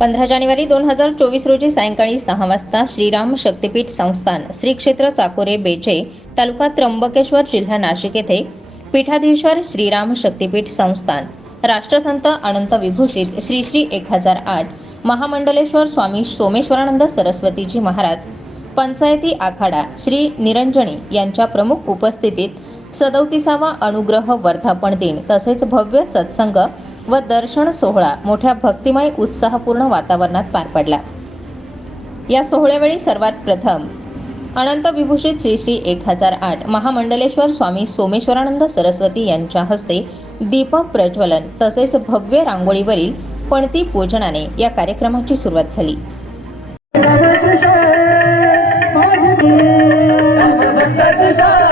पंधरा जानेवारी दोन हजार चोवीस रोजी सायंकाळी सहा वाजता श्रीराम शक्तिपीठ संस्थान श्री क्षेत्र चाकोरे बेचे तालुका त्र्यंबकेश्वर जिल्हा नाशिक येथे पीठाधीश्वर श्रीराम शक्तिपीठ संस्थान. राष्ट्रसंत अनंत विभूषित श्री श्री एक हजार आठ महामंडलेश्वर स्वामी सोमेश्वरानंद सरस्वतीजी महाराज. पंचायती आखाडा श्री निरंजनी यांच्या प्रमुख उपस्थितीत सदोतीसावा अनुग्रह वर्धापन दिन तसेच भव्य सत्संग व दर्शन सोहळा मोठ्या भक्तिमय उत्साहपूर्ण वातावरणात पार पडला. या सोहळ्यावेळी सर्वात प्रथम अनंत विभूषित श्री श्री एक हजार आठ महामंडलेश्वर स्वामी सोमेश्वरानंद सरस्वती यांच्या हस्ते दीपक प्रज्वलन तसेच भव्य रांगोळीवरील पणती पूजनाने या कार्यक्रमाची सुरुवात झाली. जाऊन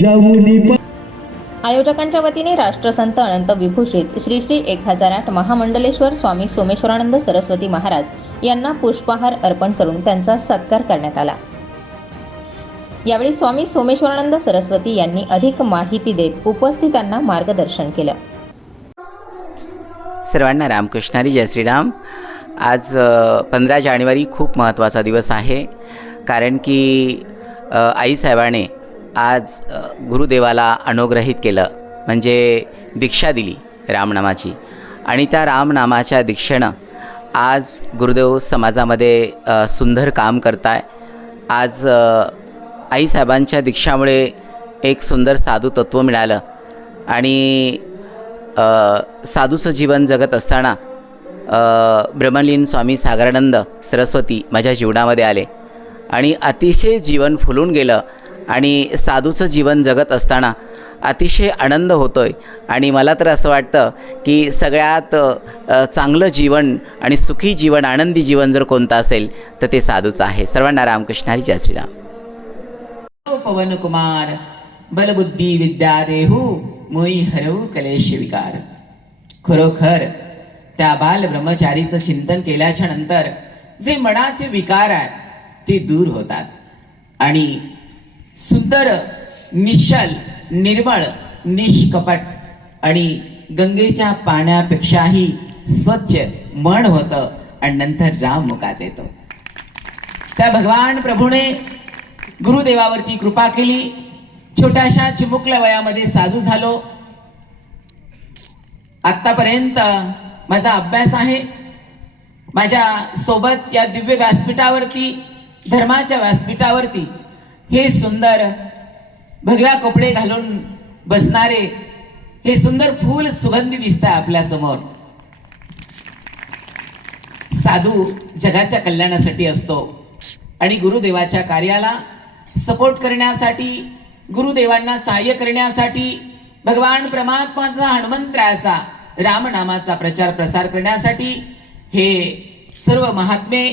जाऊन आयोजकांच्या वतीने राष्ट्रसंत अनंत विभूषित श्री श्री एक हजार आठ महामंडलेश्वर स्वामी सोमेश्वरानंद सरस्वती महाराज यांना पुष्पहार अर्पण करून त्यांचा सत्कार करण्यात आला. यावेळी स्वामी सोमेश्वरानंद सरस्वती यांनी अधिक माहिती देत उपस्थितांना मार्गदर्शन केलं. सर्वांना रामकृष्णारी जय श्रीराम. आज पंधरा जानेवारी खूप महत्त्वाचा दिवस आहे. कारण की आईसाहेबाने आज गुरुदेवाला अनुग्रहित केलं. म्हणजे दीक्षा दिली रामनामाची. आणि त्या रामनामाच्या दीक्षेनं आज गुरुदेव समाजामध्ये सुंदर काम करताय. आज आईसाहेबांच्या दीक्षामुळे एक सुंदर साधू तत्त्व मिळालं. आणि साधूचं जीवन जगत असताना ब्रह्मलीन स्वामी सागरानंद सरस्वती माझ्या जीवनामध्ये आले. आणि अतिशय जीवन फुलून गेलं. आणि साधूचं जीवन जगत असताना अतिशय आनंद होतो आहे आणि मला तर असं वाटतं की सगळ्यात चांगलं जीवन आणि सुखी जीवन आनंदी जीवन जर कोणतं असेल तर ते साधूचं आहे. सर्वांना रामकृष्णारी जय श्रीराम. पवन कुमार बलबुद्धी विद्या देहू मोई हरवू कलेश विकार. खरोखर त्या बाल ब्रह्मचारीचं चिंतन केल्याच्यानंतर जे मनाचे विकार आहेत ते दूर होतात. आणि सुंदर निश्चल निर्मळ निष्कपट आणि गंगेच्या पाण्यापेक्षाही स्वच्छ मन होतं आणि नंतर राम मुखात येतो त्या भगवान प्रभूने गुरुदेवावरती कृपा केली. छोट्याशा चिमुकल्या वयामध्ये साधू झालो. आत्तापर्यंत माझा अभ्यास आहे. माझ्या सोबत या दिव्य व्यासपीठावरती धर्माच्या व्यासपीठावरती हे सुंदर भगव्या कपडे घालून बसणारे हे सुंदर फूल सुगंधी दिसत आहे आपल्यासमोर साधू जगाच्या कल्याणासाठी असतो आणि गुरुदेवाच्या कार्याला सपोर्ट करण्यासाठी गुरुदेवांना सहाय्य करण्यासाठी भगवान परमात्माचा हनुमंत्राचा रामनामाचा प्रचार प्रसार करण्यासाठी हे सर्व महात्मे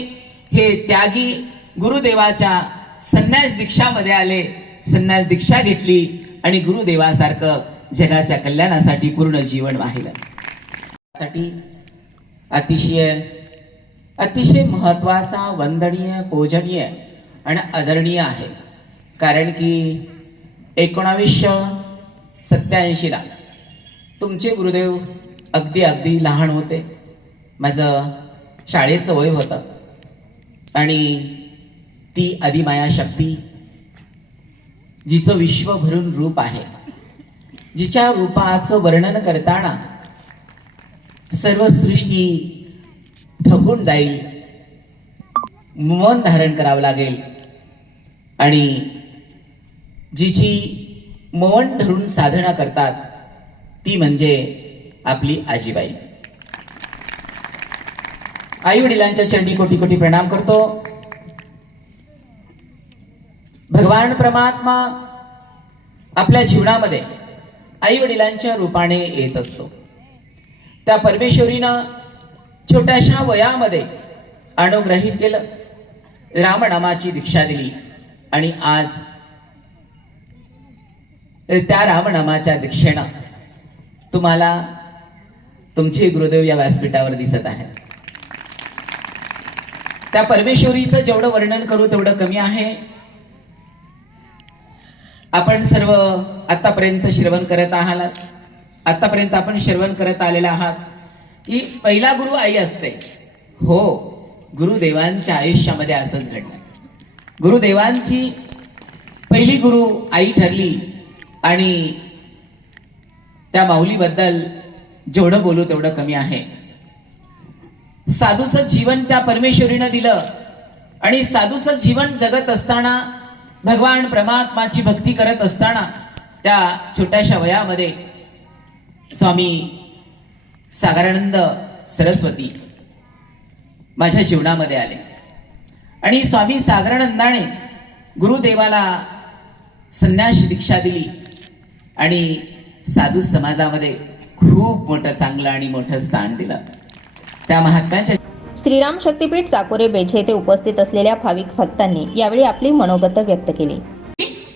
हे त्यागी गुरुदेवाच्या संन्यास दीक्षामध्ये आले संन्यास दीक्षा घेतली आणि गुरुदेवासारखं जगाच्या कल्याणासाठी पूर्ण जीवन वाहिलं. साठी अतिशय अतिशय महत्त्वाचा वंदनीय पूजनीय आणि आदरणीय आहे. कारण की एकोणावीसशे सत्याऐंशीला तुमचे गुरुदेव अगदी अगदी लहान होते. माझं शाळेचं वय होतं. आणि ती आदिमाया शक्ती जिचं विश्वभरून रूप आहे. जिच्या रूपाचं वर्णन करताना सर्व सृष्टी थकून जाईल मन धारण करावं लागेल आणि जिची मौन धरून साधना करतात ती म्हणजे आपली आजीबाई. आई वडिलांच्या चरणी कोटी कोटी प्रणाम करतो. भगवान परमात्मा आपल्या जीवनामध्ये आई वडिलांच्या रूपाने येत असतो. त्या परमेश्वरीनं छोट्याशा वयामध्ये अनुग्रहित केलं रामनामाची दीक्षा दिली आणि आज त्या रामनामाच्या दीक्षेनं तुम्हाला तुमचे गुरुदेव या व्यासपीठावर दिसत आहेत. त्या परमेश्वरीचं जेवढं वर्णन करू तेवढं कमी आहे. आपण सर्व आतापर्यंत श्रवण करत आहात. आतापर्यंत आपण श्रवण करत आलेला आहात. की पहिला गुरु आई असते. हो गुरुदेवांच्या आयुष्यामध्ये असंच घडलं. गुरुदेवांची पहिली गुरु आई ठरली आणि त्या माऊलीबद्दल जेवढं बोलू तेवढं कमी आहे. साधूचं जीवन त्या परमेश्वरीनं दिलं आणि साधूचं जीवन जगत असताना भगवान परमात्माची भक्ती करत असताना त्या छोट्याशा वयामध्ये स्वामी सागरानंद सरस्वती माझ्या जीवनामध्ये आले. आणि स्वामी सागरानंदाने गुरुदेवाला संन्यास दीक्षा दिली आणि साधू समाजामध्ये खूप मोठं चांगलं आणि मोठं स्थान दिलं. त्या महात्म्याच्या श्रीराम शक्तीपीठ चाकोरे बेझे येथे उपस्थित असलेल्या भाविक भक्तांनी यावेळी आपली मनोगत व्यक्त केली.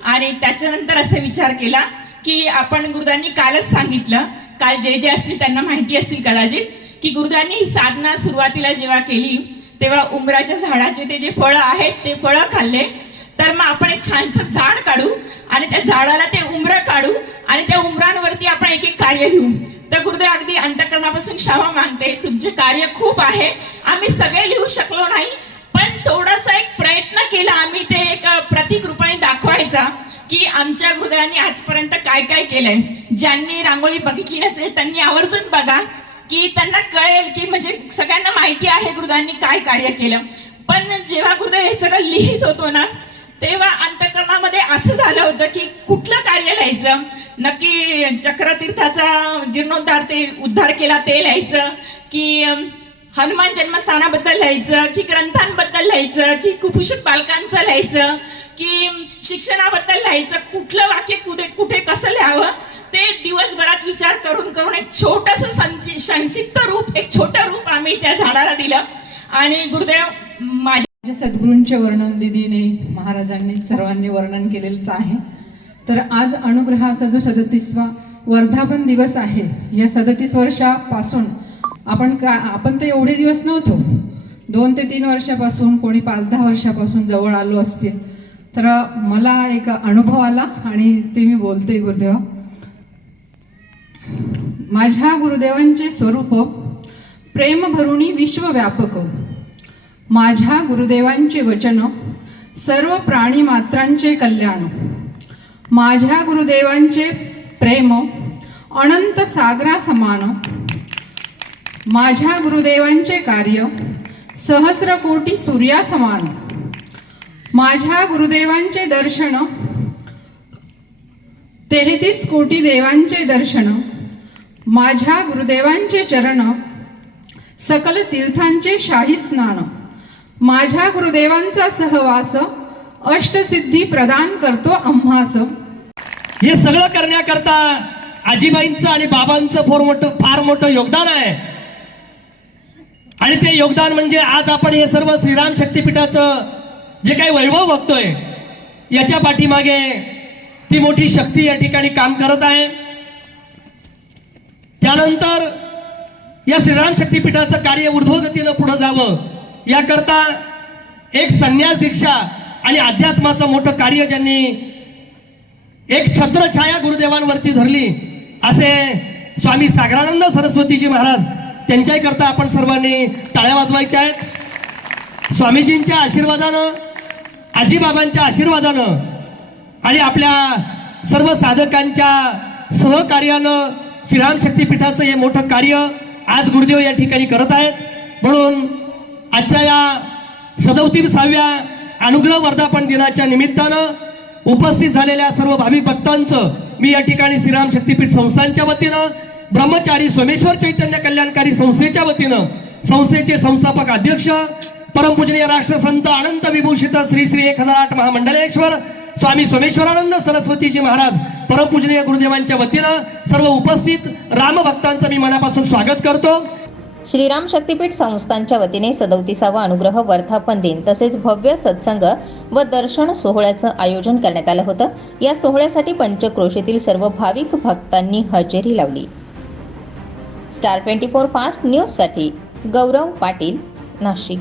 आणि त्याच्यानंतर असा विचार केला की आपण गुरुदांनी कालच सांगितलं. काल जे जे असतील त्यांना माहिती असतील कदाचित की गुरुदांनी साधना सुरुवातीला जेव्हा केली तेव्हा उमराच्या झाडाचे ते जे फळं आहेत ते फळं खाल्ले. तर मग आपण एक छानसं झाड काढू आणि त्या झाडाला ते उमरं काढू आणि त्या उमरांवरती कार्य घेऊन. तर गुरुदेव अगदी अंतकरणापासून क्षमा मागते. तुमचे कार्य खूप आहे. आम्ही सगळे लिहू शकलो नाही पण थोडासा एक प्रयत्न केला. आम्ही ते एक प्रतीक रूपाने दाखवायचा की आमच्या हृदयाने आजपर्यंत काय काय केलंय. ज्यांनी रांगोळी बघितली नसेल त्यांनी आवर्जून बघा की त्यांना कळेल की म्हणजे सगळ्यांना माहिती आहे गुरुदेवांनी काय कार्य केलं. पण जेव्हा गुरुदेव हे सगळं लिहित होतो ना तेव्हा अंतकरणामध्ये असं झालं होतं की कुठलं कार्य लिहायचं? नक्की चक्रतीर्थाचा जीर्णोद्धार ते उद्धार केला ते लिहायचं. की हनुमान जन्मस्थानाबद्दल लिहायचं की ग्रंथांबद्दल लिहायचं की कुपोषित बालकांचं लिहायचं की शिक्षणाबद्दल लिहायचं कुठलं वाक्य कुठे कुठे कसं लिहावं ते दिवसभरात विचार करून करून एक छोटस संक्षिप्त रूप एक छोटं रूप आम्ही त्या झाडाला दिलं. आणि गुरुदेव माझ्या माझ्या सद्गुरूंचे वर्णन दिदीने महाराजांनी सर्वांनी वर्णन केलेलंच आहे. तर आज अनुग्रहाचा जो सदतीसवा वर्धापन दिवस आहे या सदतीस वर्षापासून आपण का आपण तर एवढे दिवस नव्हतो. दोन ते तीन वर्षापासून कोणी पाच दहा वर्षापासून जवळ आलो असतील. तर मला एक अनुभव आला आणि ते मी बोलते गुरुदेवा. माझ्या गुरुदेवांचे स्वरूप प्रेम भरुणी विश्वव्यापक. माझ्या गुरुदेवांचे वचन सर्व प्राणी मात्रांचे कल्याण. माझ्या गुरुदेवांचे प्रेम अनंत सागरा समान. माझ्या गुरुदेवांचे कार्य सहस्र कोटी सूर्या समान. माझ्या गुरुदेवांचे दर्शन तेहतीस कोटी देवांचे दर्शन. माझ्या गुरुदेवांचे चरण सकल तीर्थांचे शाही स्नान. माझ्या गुरुदेवांचा सहवास अष्टसिद्धी प्रदान करतो आम्हास. हे सगळं करण्याकरता आजीबाईंचं आणि बाबांचं फार मोठं फार मोठं योगदान आहे. आणि ते योगदान म्हणजे आज आपण हे सर्व श्रीराम शक्तीपीठाचं जे काही वैभव बघतोय याच्या पाठीमागे ती मोठी शक्ती या ठिकाणी काम करत आहे. त्यानंतर या श्रीराम शक्तीपीठाचं कार्य ऊर्ध्वगतीनं पुढे जावं याकरता एक संन्यास दीक्षा आणि अध्यात्माचं मोठं कार्य ज्यांनी एक छत्रछाया गुरुदेवांवरती धरली असे स्वामी सागरानंद सरस्वतीजी महाराज त्यांच्याही करता आपण सर्वांनी टाळ्या वाजवायच्या आहेत. स्वामीजींच्या आशीर्वादानं आजीबाबांच्या आशीर्वादानं आणि आपल्या सर्व साधकांच्या सहकार्यानं श्रीराम शक्तीपीठाचं हे मोठं कार्य आज गुरुदेव या ठिकाणी करत आहेत. म्हणून आजच्या या सदोतीसाव्या अनुग्रह वर्धापन दिनाच्या निमित्तानं उपस्थित झालेल्या सर्व भाविक भक्तांचं मी या ठिकाणी श्रीराम शक्तीपीठ संस्थांच्या वतीनं ब्रह्मचारी सोमेश्वर चैतन्य कल्याणकारी संस्थेच्या वतीनं संस्थेचे संस्थापक अध्यक्ष परमपूजनीय राष्ट्रसंत अनंत विभूषित श्री श्री एक हजार आठ महामंडलेश्वर स्वामी सोमेश्वरानंद सरस्वतीजी महाराज परमपूजनीय गुरुदेवांच्या वतीनं सर्व उपस्थित रामभक्तांचं मी मनापासून स्वागत करतो. श्रीराम शक्तीपीठ संस्थांच्या वतीने सदोतीसावा अनुग्रह वर्धापन दिन तसेच भव्य सत्संग व दर्शन सोहळ्याचं आयोजन करण्यात आलं होतं. या सोहळ्यासाठी पंचक्रोशीतील सर्व भाविक भक्तांनी हजेरी लावली. स्टार ट्वेंटी फोर फास्ट न्यूजसाठी गौरव पाटील नाशिक.